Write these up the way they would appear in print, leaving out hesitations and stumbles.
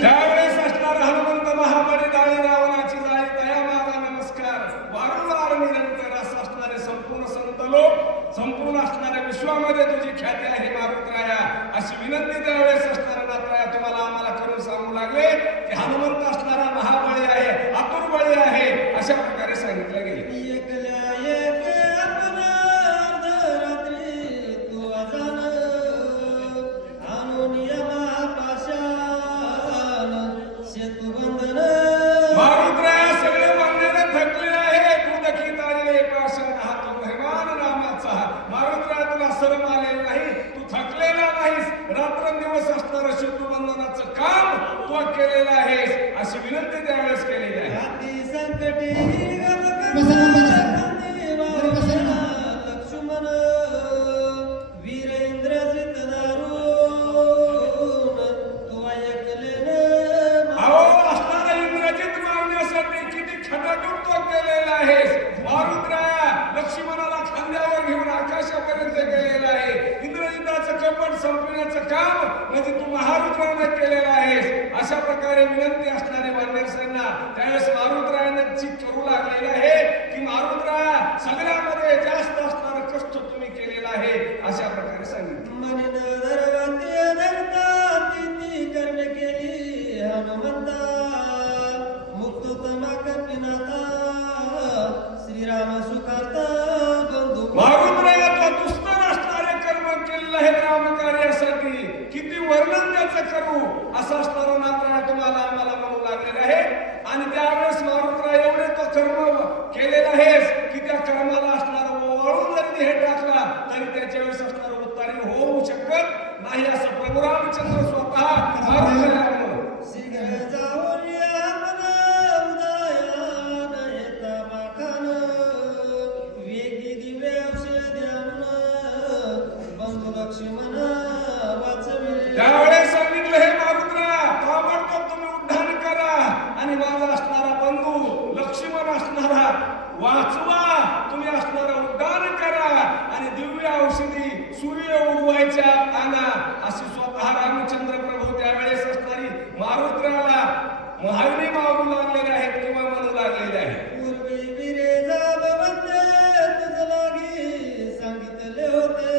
त्यावेळेस असणारा हनुमंत महाबळी डाळी रावणाची जाळी तया माझा नमस्कार वारंवार निरंतर असं असणारे संपूर्ण संत लोक संपूर्ण असणाऱ्या विश्वामध्ये तुझी ख्याती आहे मारुतराया अशी विनंती त्यावेळेस असणारा नाथराया तुम्हाला आम्हाला करून सांगू लागले की हनुमंत असणारा महाबळी आहे आतुर बळी आहे अशा प्रकारे सांगितलं गेले. मारुतराया सगळे वांगणे थकले आहे तू दखी तारले पाषाण हा तो मेहमान नामाचा मारुतराया तुला शरम आलेला नाही तू थकलेला नाहीस रात्रंदिवस असणारं शत्रुबंधनाचं काम तू केलेलं आहेस अशी विनंती त्यावेळेस केलेली आहे. मारुतराया लक्ष्मणाला खांद्यावर घेऊन आकाशापर्यंत गेलेला आहे. इंद्रजिताचं कपट संपवण्याचं काम म्हणजे तू महारुद्राने केलेलं आहेस अशा प्रकारे विनंती असणारे वानरसेना त्यावेळेस मारुतरायाने चित करू लागलेले आहे की मारुतराया सगळ्यामध्ये जास्त असणारं कष्ट तुम्ही केलेलं आहे अशा प्रकारे सांगितलं. मारुतराया तो दुष्कर असणारे कर्म केलेलं आहे रामकार्यासाठी किती वर्णन त्याचं करू असं असणारं नाथराया तुम्हाला आम्हाला म्हणू लागलेलं आहे. आणि त्यावेळेस मारुतराया एवढे तो कर्म केलेला आहेस की त्या कर्माला असणारा ओवाळून जरी हे टाकला तरी त्याच्या वेळेस असणारं उत्तारी होऊ शकत नाही असं प्रभू रामचंद्र स्वतः मारुतराया त्यावेळेस सांगितलं हे मारुतराया ताबडतोब तुम्ही उद्धार करा आणि माझा असणारा बंधू लक्ष्मण असणारा वाचवा तुम्ही असणारा उद्धार करा आणि दिव्य औषधी सूर्य उगवायच्या आणा अशी स्वतः रामचंद्र प्रभू त्यावेळेस असणारी मारुतरायाला महाविनी मागू लागलेले आहेत किंवा म्हणू लागलेले आहेत. सांगितले होते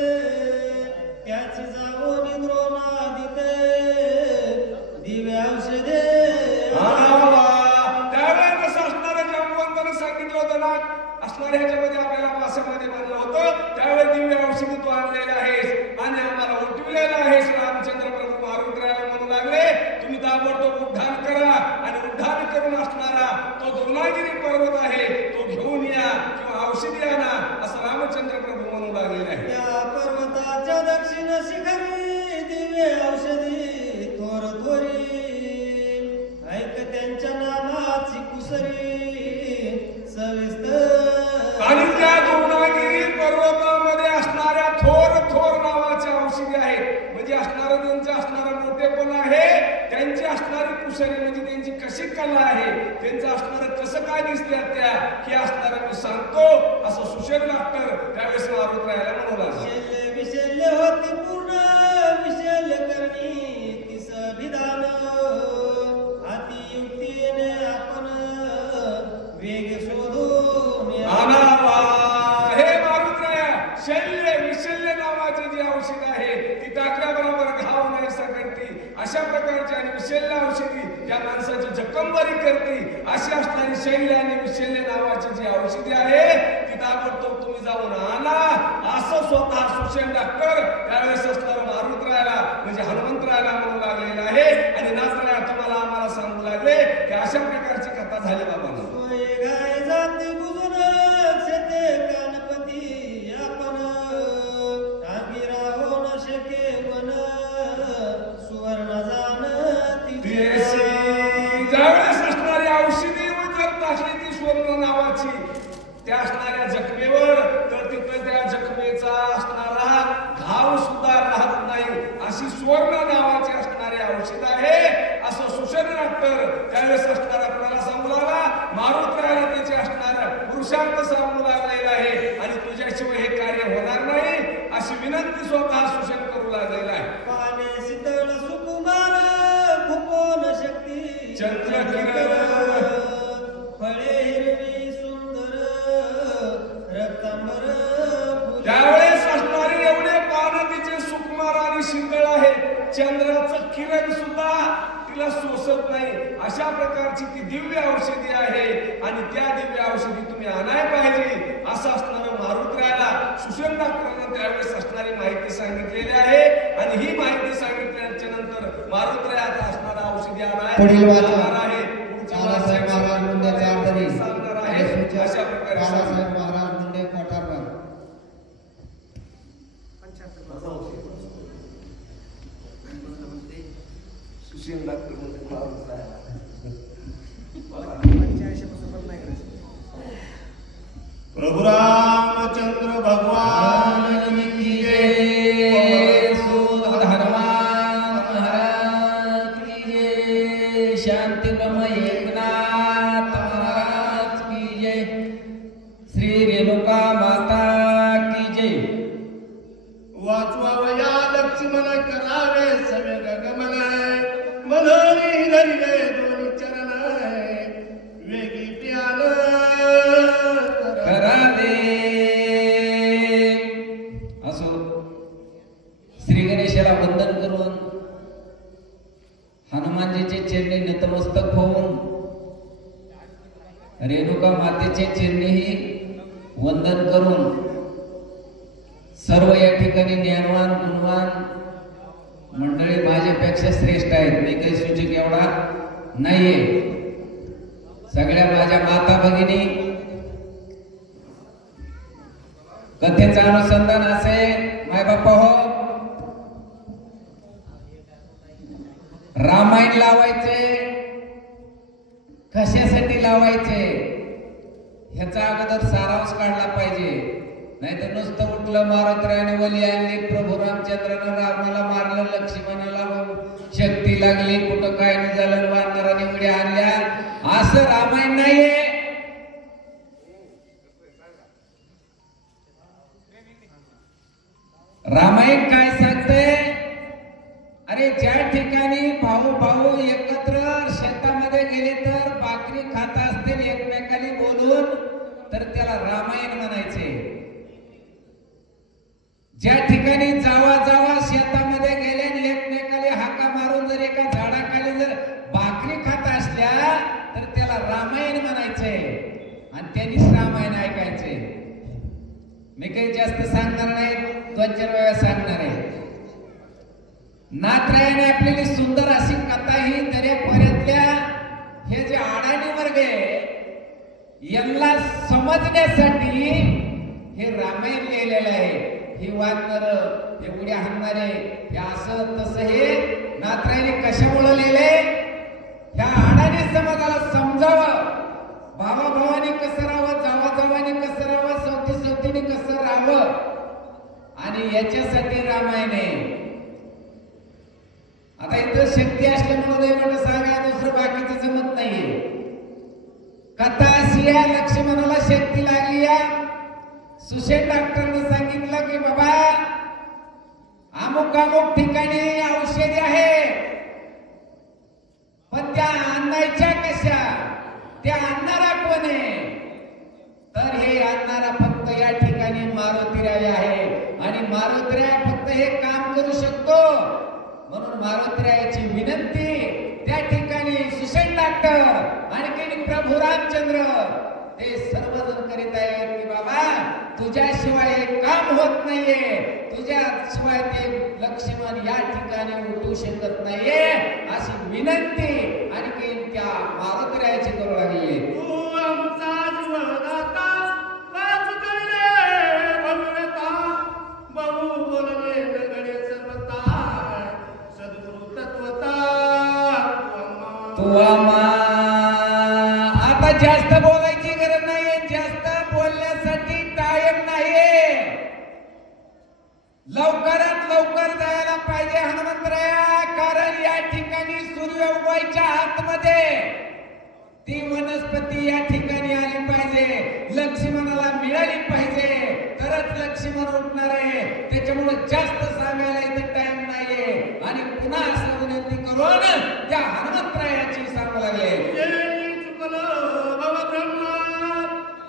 त्याची जाऊन द्रोणादिते दिव्य औषधे त्यावेळेस असणाऱ्या जांबवंताने सांगितलं होतं ना असणाऱ्या ह्याच्यामध्ये आपल्याला पासामध्ये बांधलं होतं त्यावेळेस दिव्य औषधी तू आणलेलं आहेस आणि आम्हाला उठविलेलं आहेस. रामचंद्र प्रभू मारुतरायाला म्हणू लागले तुम्ही ताबडतोब उद्धार करा आणि उद्धार करून असणारा तो द्रोणागिरी पर्वत आहे तो घेऊन या किंवा औषधी आणा असं रामचंद्र प्रभू म्हणू लागलेले आहे. त्या पर्वताच्या दक्षिण शिखरी दिव्य औषधी थोर थोरी ऐक त्यांच्या नामाची कुसरी सविस्तर. आणि त्या द्रोणागिरी पर्वतामध्ये असणाऱ्या थोर थोर नावाच्या औषधी आहेत म्हणजे असणारं त्यांचं असणारं मोठेपण आहे त्यांची असणारी कुसरी म्हणजे त्यांची कशी कला आहे त्यांचं असणारं कसं काय दिसते त्या हे असणारं मी सांगतो असं सुशेल डॉक्टर त्यावेळेस मारुतरायाला म्हणू लागला. शल्य विशल्य होती पूर्ण विशल्य करणी तिस विधान अतियुक्तीने आपण वेग शोधून हे मारुतराया शल्य विशल्य नावाची जी औषध आहे ती टाकल्याबरोबर घाव नाही करते अशा प्रकारची आणि विशल्य औषधी त्या माणसाची जखम बरी करते अशी असणारी शल्य आणि विशल्य नावाची जी औषधी आहे ती ताबडतोब तुम्ही जाऊन आणा असं स्वतः सुशेल डॉक्टर त्यावेळेस असणारं मारुतरायाला म्हणजे हनुमंतरायाला म्हणू लागलेलं आहे. आणि नाथराया तुम्हाला आम्हाला सांगू लागले की अशा प्रकारची कथा झाली बाबा. जाती बुजून शेते गणपती आपण आगिरा होण शके मन सुवर्ण जाण ज्यावेळेस असणारी औषधी जर टाकली ती सुवर्ण नावाची त्या असणाऱ्या जखमेवर तर तिथं त्या जखमेचा असणारा घाव सुद्धा राहत नाही अशी सुवर्ण नावाची असणारी औषध आहे असं सुशेल डॉक्टर त्यावेळेस स्वतः शोषण करू लागलेला आहे. पाने शीतळ सुकुमार खुपोन शक्ती चंद्र किरण फळे हिरवी सुंदर रक्तांबर फुले. त्यावेळेस असणारे एवढे पान तिचे सुकुमार आणि शीतळ आहे, चंद्राचं किरण सुद्धा तिला सोसत नाही. अशा प्रकारची ती दिव्य औषधी आहे आणि त्या दिव्य औषधी तुम्ही आणाय पाहिजे असं असणारं मारुतरायाला सुषेण डॉक्टरांना त्यावेळेस असणारी माहिती सांगितलेली आहे. आणि ही माहिती सांगितल्याच्या नंतर मारुतराय आता असणारा औषधी पुढील वाचा. आणायला आहे. बाळासाहेब महाराज मुंडेचे आंतरिक सांगणार आहे. अशा प्रकारे बाळासाहेब महाराज मुंडे कोठारवार. सुषेण डॉक्टर म्हणजे मारुतराय. प्रभु रामचंद्र भगवान की जय. सूत हनुमान महाराज की जय. शांती ब्रह्म एकनाथ महाराज की जय. श्री रेणुका माता की जय. वाचवावया लक्ष्मण करावे सवे गगमन मनोनी धरिले दोन्ही चरण वेगी प्यान करावे. असो श्री गणेशाला वंदन करून हनुमानजीचे चरणी नतमस्तक होऊन रेणुका मातेचे चरणीही वंदन करून सर्व या ठिकाणी ज्ञानवान गुणवान मंडळी माझ्यापेक्षा श्रेष्ठ आहेत. मी काही सूचक एवढा नाहीये. सगळ्या माझ्या माता भगिनी कथेचं अनुसंधान असे माय बापा हो, रामायण लावायचे कशासाठी लावायचे ह्याचा अगोदर सारांश काढला पाहिजे. नाहीतर नुसतं उठलं मारुतरायाने वली आणली, प्रभू रामचंद्रानं रावणाला मारलं, लक्ष्मणाला शक्ती लागली, कुठं काय नाही झालं, वानराने उड्या आणल्या, असं रामायण नाहीये. रामायण काय सांगते? अरे ज्या ठिकाणी भाऊ भाऊ एकत्र शेतामध्ये गेले तर भाकरी खात असतील एकमेकांनी बोलून तर त्याला रामायण म्हणायचे. ज्या ठिकाणी जावा जावा शेतामध्ये गेले आणि एकमेकाला हाका मारून जर एका झाडाखाली जर भाकरी खात असल्या तर त्याला रामायण म्हणायचे आणि त्यांनीच रामायण ऐकायचे. मी काही जास्त सांगणार नाही, 2-4 वेळा सांगणार आहे. नाथरायाने आपल्याला सुंदर अशी कथा ही दर्याखोऱ्यातल्या हे जे अडाणी वर्ग आहे यांना समजण्यासाठी हे रामायण लिहिलेलं आहे. ही वानर हे उड्या हाणणारे हे असं तसं हे नाथरायाने कशामुळे लिहिले? ह्या अडाणी समाजाला समजावं, भावा भावाने कसं राहावं, जावा जावाने कसं राहावं, सौती सौतीने कसं राहावं, आणि याच्यासाठी रामायण आहे. आता इथं शक्ती असल्यामुळे म्हणून सांगा, दुसरं बाकीचं जमत नाहीये. कथा अशी आहे, लक्ष्मणाला शक्ती लागली आहे. सुषेण डॉक्टरने सांगितलं की बाबा अमुक अमुक ठिकाणी औषधी आहे, पण त्या आणायच्या कशा, त्या आणणारा कोण आहे? तर हे आणणारा फक्त या ठिकाणी मारुतीराय आहे आणि मारुतीराय फक्त हे काम करू शकतो. म्हणून मारुतीरायाची विनंती त्या ठिकाणी सुषेण डॉक्टर आणि प्रभू रामचंद्र ते सर्वजण करीत आहेत की बाबा तुझ्याशिवाय हे काम होत नाहीये, तुझ्याशिवाय ते लक्ष्मण या ठिकाणी उठू शकत नाहीये, अशी विनंती आणि त्या मारुतीरायाची करू लागली. आता जास्त बोलायची गरज नाहीये, जास्त बोलण्यासाठी टाइम नाहीये. लवकरात लवकर जायला पाहिजे हनुमंतराया, कारण या ठिकाणी सूर्य उगवायच्या आतमध्ये ती वनस्पती या ठिकाणी आली पाहिजे, लक्ष्मणाला मिळाली पाहिजे, तर लवकरच लक्ष्मण उठणार आहे, त्याच्यामुळे जास्त सांगायला इथं टाइम नाहीये. आणि पुन्हा असं विनंती करून त्या हनुमंतरायाची सांगू लागले. तुझे चुकलं भव ब्रह्मा,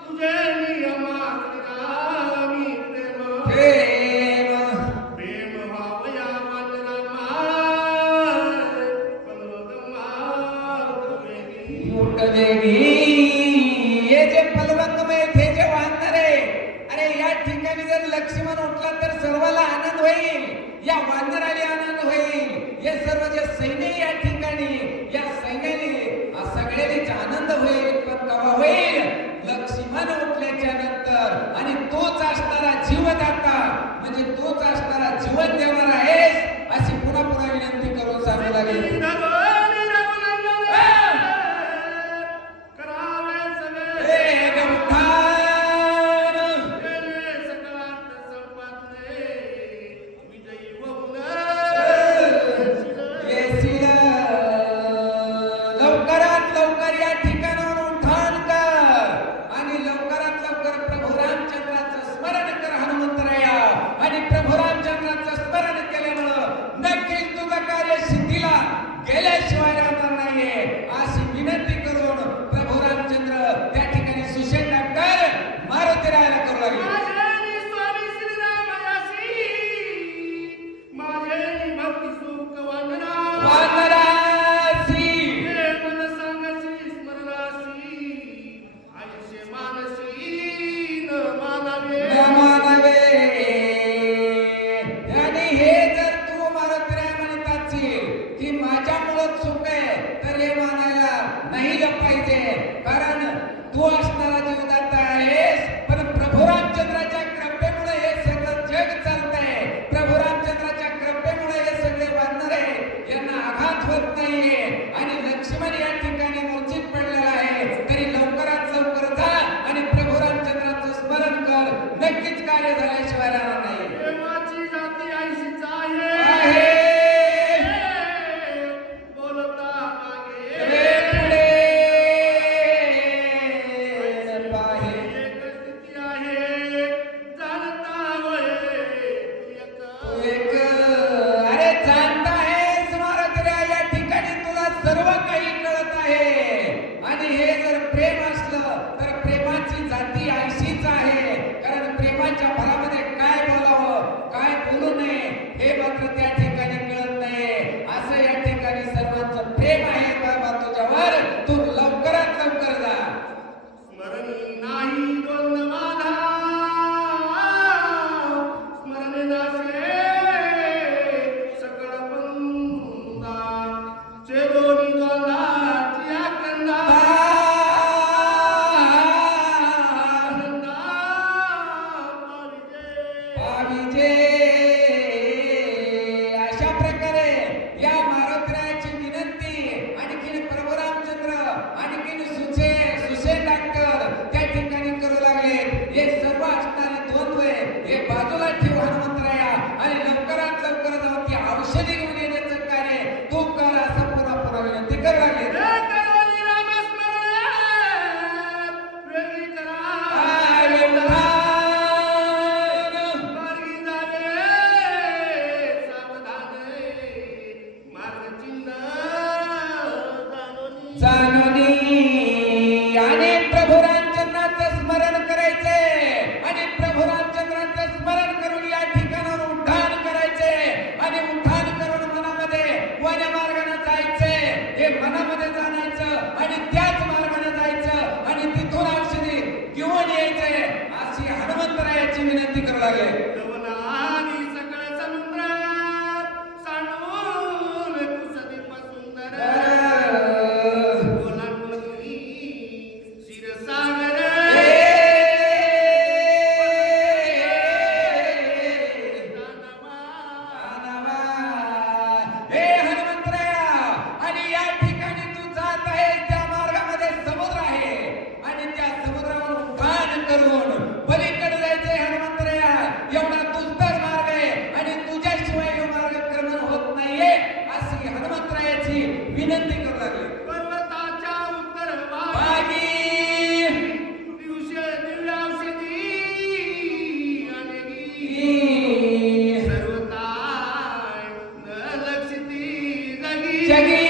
तुझे नियमात रामी प्रेम. प्रेम व्हावया वानरामा, पलवगमा वेगी हे जे पलवंगमय थे जे वानर आहे, अरे या ठिकाणी जर लक्ष्मण उठला तर सर्वाला आनंद होईल, या वानराला आनंद होईल. हे सर्व जे सैन्य या ठिकाणी, या सैन्याने सगळ्यांनीच आनंद होईल. पण केव्हा होईल? लक्ष्मण उठल्याच्या नंतर. आणि तोच असणारा जीवदाता, म्हणजे तोच असणारा जीवन देणारा आहेस, अशी पुन्हा पुन्हा विनंती करून सांगू लागले. जगी